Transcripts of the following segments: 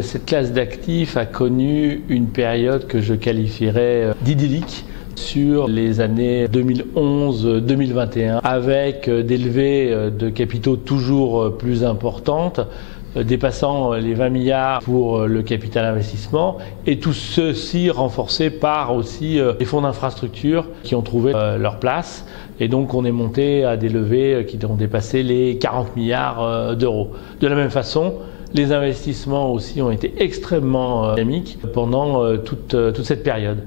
Cette classe d'actifs a connu une période que je qualifierais d'idyllique sur les années 2011-2021, avec des levées de capitaux toujours plus importantes, dépassant les 20 milliards pour le capital investissement, et tout ceci renforcé par aussi les fonds d'infrastructure qui ont trouvé leur place. Et donc on est monté à des levées qui ont dépassé les 40 milliards d'euros. De la même façon, les investissements aussi ont été extrêmement dynamiques pendant toute cette période.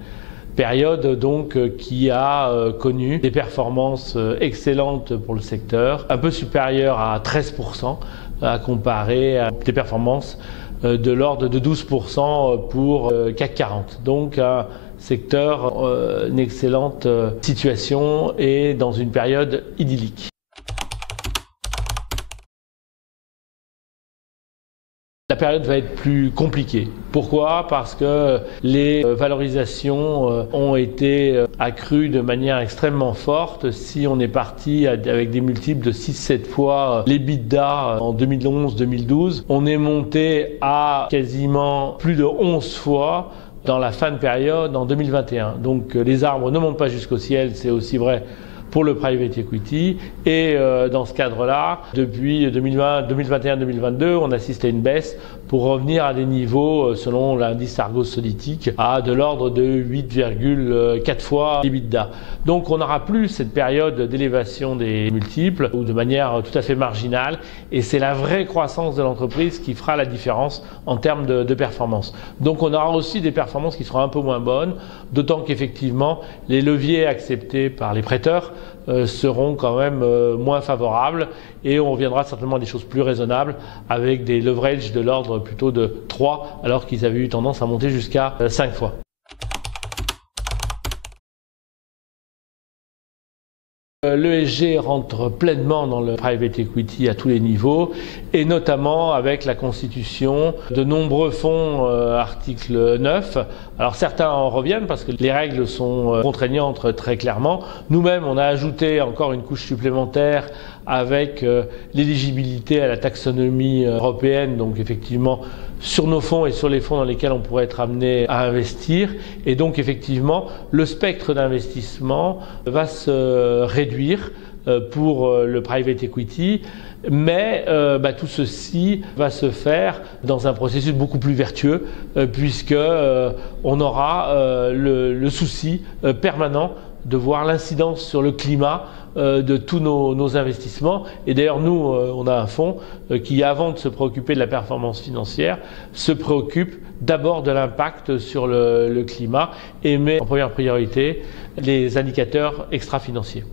Période donc qui a connu des performances excellentes pour le secteur, un peu supérieures à 13%, à comparer à des performances de l'ordre de 12% pour CAC 40. Donc un secteur, une excellente situation et dans une période idyllique. La période va être plus compliquée. Pourquoi? Parce que les valorisations ont été accrues de manière extrêmement forte. Si on est parti avec des multiples de 6-7 fois l'EBITDA en 2011-2012, on est monté à quasiment plus de 11 fois dans la fin de période en 2021. Donc les arbres ne montent pas jusqu'au ciel, c'est aussi vrai pour le private equity, et dans ce cadre-là, depuis 2021-2022, on assiste à une baisse pour revenir à des niveaux, selon l'indice Argus Solitique, à de l'ordre de 8,4 fois l'EBITDA. Donc on n'aura plus cette période d'élévation des multiples, ou de manière tout à fait marginale, et c'est la vraie croissance de l'entreprise qui fera la différence en termes de performance. Donc on aura aussi des performances qui seront un peu moins bonnes, d'autant qu'effectivement les leviers acceptés par les prêteurs seront quand même moins favorables, et on reviendra certainement à des choses plus raisonnables avec des leverages de l'ordre plutôt de 3 alors qu'ils avaient eu tendance à monter jusqu'à 5 fois. L'ESG rentre pleinement dans le private equity à tous les niveaux, et notamment avec la constitution de nombreux fonds article 9. Alors certains en reviennent parce que les règles sont contraignantes très clairement. Nous-mêmes, on a ajouté encore une couche supplémentaire avec l'éligibilité à la taxonomie européenne, donc effectivement sur nos fonds et sur les fonds dans lesquels on pourrait être amené à investir. Et donc effectivement, le spectre d'investissement va se réduire pour le private equity, mais tout ceci va se faire dans un processus beaucoup plus vertueux, puisque on aura le souci permanent de voir l'incidence sur le climat de tous nos investissements. Et d'ailleurs, nous, on a un fonds qui, avant de se préoccuper de la performance financière, se préoccupe d'abord de l'impact sur le climat et met en première priorité les indicateurs extra-financiers.